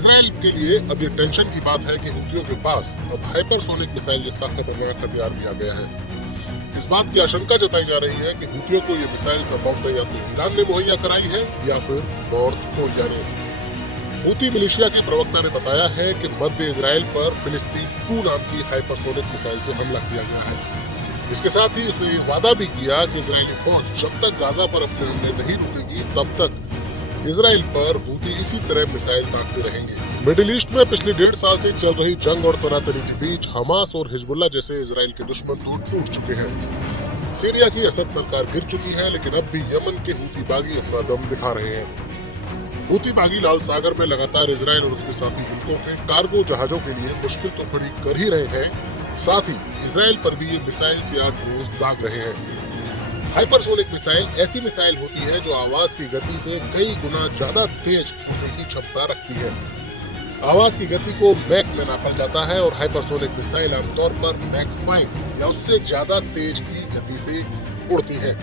Israel के लिए अब ये टेंशन की बात है कि हुतियों के पास अब हाइपरसोनिक मिसाइल जैसा खतरनाक हथियार भी आ गया है। इस बात की आशंका जताई जा रही है कि हुतियों को ये मिसाइल संभवतः या तो ईरान ने मुहैया कराई है या फिर नॉर्थ कोरिया ने। हुती मिलिशिया के प्रवक्ता ने बताया है कि मध्य इजराइल पर फिलिस्तीन 2 नाम की हाइपरसोनिक मिसाइल से हमला किया गया है। इसके साथ ही उसने ये वादा भी किया कि इजरायली फौज जब तक गाजा पर अपने हमले नहीं रुकेगी तब तक इजराइल पर हुती इसी तरह मिसाइल दागते रहेंगे। मिडिल ईस्ट में पिछले 1.5 साल से चल रही जंग और तनातनी के बीच हमास और हिजबुल्लाह जैसे इजराइल के दुश्मन तो टूट चुके हैं। सीरिया की असद सरकार गिर चुकी है, लेकिन अब भी यमन के हुती बागी अपना दम दिखा रहे हैं। हुती बागी लाल सागर में लगातार इजराइल और उसके साथी मुल्कों के कार्गो जहाजों के लिए मुश्किल तो खड़ी कर ही रहे हैं, साथ ही इजराइल पर भी ये मिसाइल या ड्रोन दाग रहे हैं। हाइपरसोनिक मिसाइल ऐसी मिसाइल होती है जो आवाज की गति से कई गुना ज्यादा तेज होने की क्षमता रखती है। आवाज की गति को मैक में नापा जाता है और हाइपरसोनिक मिसाइल आमतौर पर मैक 5 या उससे ज्यादा तेज की गति से उड़ती है।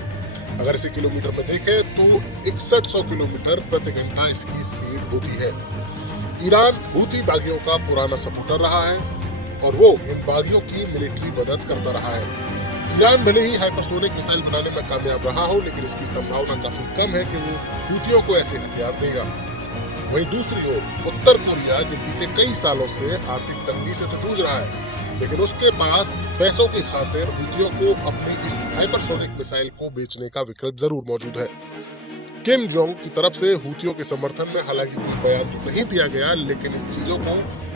अगर इसे किलोमीटर में देखें तो 6100 किलोमीटर प्रति घंटा इसकी स्पीड होती है। ईरान हुती बागियों का पुराना सपोर्टर रहा है और वो इन बागियों की मिलिट्री मदद करता रहा है। ईरान भले ही हाइपरसोनिक मिसाइल बनाने में कामयाब रहा हो, लेकिन इसकी संभावना काफी कम है कि वो हुतियों को ऐसे हथियार देगा। वहीं दूसरी ओर उत्तर कोरिया जो बीते कई सालों से आर्थिक तंगी से तो जूझ रहा है, लेकिन उसके पास पैसों की खातिर हुतियों को अपनी इस हाइपरसोनिक मिसाइल को बेचने का विकल्प जरूर मौजूद है। किम जोंग की तरफ से हुतियों के समर्थन में हालांकि कोई बयान तो नहीं दिया गया, लेकिन इस चीजों को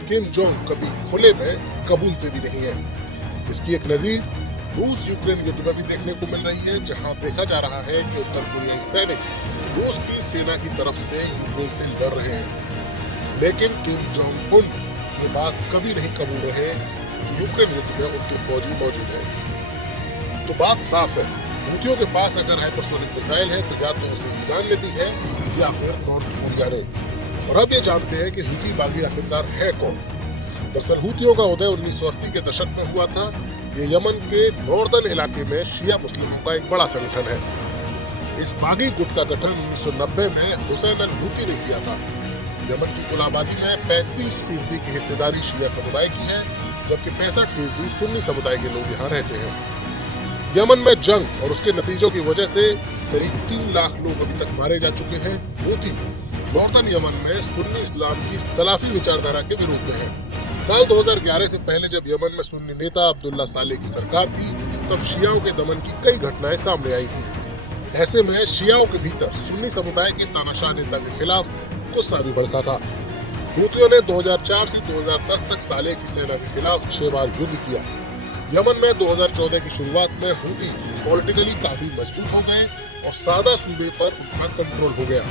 किम जोंग कभी खुले में कबूलते भी नहीं है। इसकी एक नजीर रूस यूक्रेन युद्ध में भी देखने को मिल रही है, जहां देखा जा रहा है कि उत्तर कोरियाई सैनिक रूस की सेना की तरफ से यूक्रेन से लड़ रहे हैं, लेकिन किम जोंग उन ये बात कभी नहीं कबूल रहे कि यूक्रेन युद्ध में उनके फौजी मौजूद है। तो बात साफ है, हुतियों के पास अगर हाइपरसोनिक मिसाइल है तो या तो उसे ईरान ने दी है या फिर नॉर्थ कोरिया ने। और अब ये जानते हैं कि हुती बागी आखिरकार है कौन। दरअसल हुतियों का उदय 1980 के दशक में हुआ था। ये यमन के नॉर्दर्न इलाके में शिया मुस्लिमों का एक बड़ा संगठन है। इस बागी गुट का गठन 1990 में हुसैन अल हुती ने किया था। यमन की कुल आबादी में 35% की हिस्सेदारी शिया समुदाय की है, जबकि 65% सुन्नी समुदाय के लोग यहाँ रहते हैं। यमन में जंग और उसके नतीजों की वजह से करीब 3 लाख लोग अभी तक मारे जा चुके हैं। हुती नॉर्दर्न यमन में सुन्नी इस्लाम की सलाफी विचारधारा के विरोध में है। साल 2011 से पहले जब यमन में सुन्नी नेता अब्दुल्ला सालेह की सरकार थी, तब शियाओं के दमन की कई घटनाएं सामने आई थी। ऐसे में शियाओं के भीतर सुन्नी समुदाय के तानाशाह नेता के खिलाफ गुस्सा भी भड़का था। हुतियों ने 2004 से 2010 तक सालेह की सेना के खिलाफ 6 बार युद्ध किया। यमन में 2014 की शुरुआत में हुती पॉलिटिकली काफी मजबूत हो गए और सादा सूबे पर उनका कंट्रोल हो गया।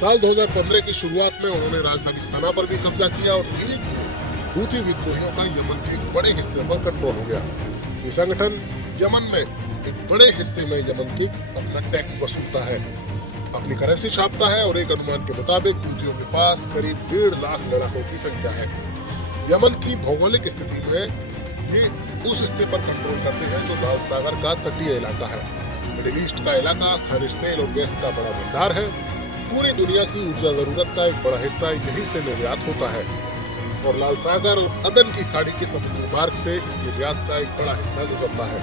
साल 2015 की शुरुआत में उन्होंने राजधानी सना पर भी कब्जा किया और धीरे धीरे हुती विद्रोहियों का यमन के एक बड़े हिस्से पर कंट्रोल हो गया। ये संगठन यमन में एक बड़े हिस्से में यमन के अपना टैक्स वसूलता है, अपनी करेंसी छापता है और एक अनुमान के मुताबिक हुतियों के पास करीब 1.5 लाख लड़ाकों की संख्या है। यमन की भौगोलिक स्थिति में ये उस हिस्से पर कंट्रोल करते हैं जो लाल सागर का तटीय इलाका है। मिडिल ईस्ट का इलाका खनिज तेल और गैस का बड़ा भंडार है। पूरी दुनिया की ऊर्जा जरूरत का एक बड़ा हिस्सा यहीं से निर्यात होता है और लाल सागर और अदन की खाड़ी के समुद्री मार्ग से इस निर्यात का एक बड़ा हिस्सा गुजरता है।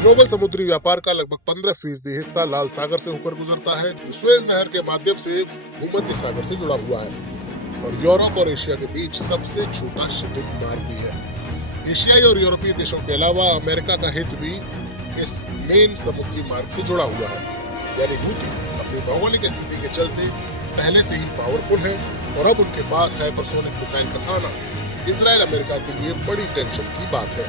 ग्लोबल समुद्री व्यापार का लगभग 15% हिस्सा लाल सागर से होकर गुजरता है, जो सुएज नहर के माध्यम से भूमध्य सागर से जुड़ा हुआ है और यूरोप और एशिया के बीच सबसे छोटा शिपिंग मार्ग भी है। एशियाई और यूरोपीय देशों के अलावा अमेरिका का हित भी इस मेन समुद्री मार्ग से जुड़ा हुआ है। यानी हुती अपनी भौगोलिक स्थिति के चलते पहले से ही पावरफुल है और अब उनके पास हाइपरसोनिक मिसाइल का आना इजराइल अमेरिका के लिए बड़ी टेंशन की बात है।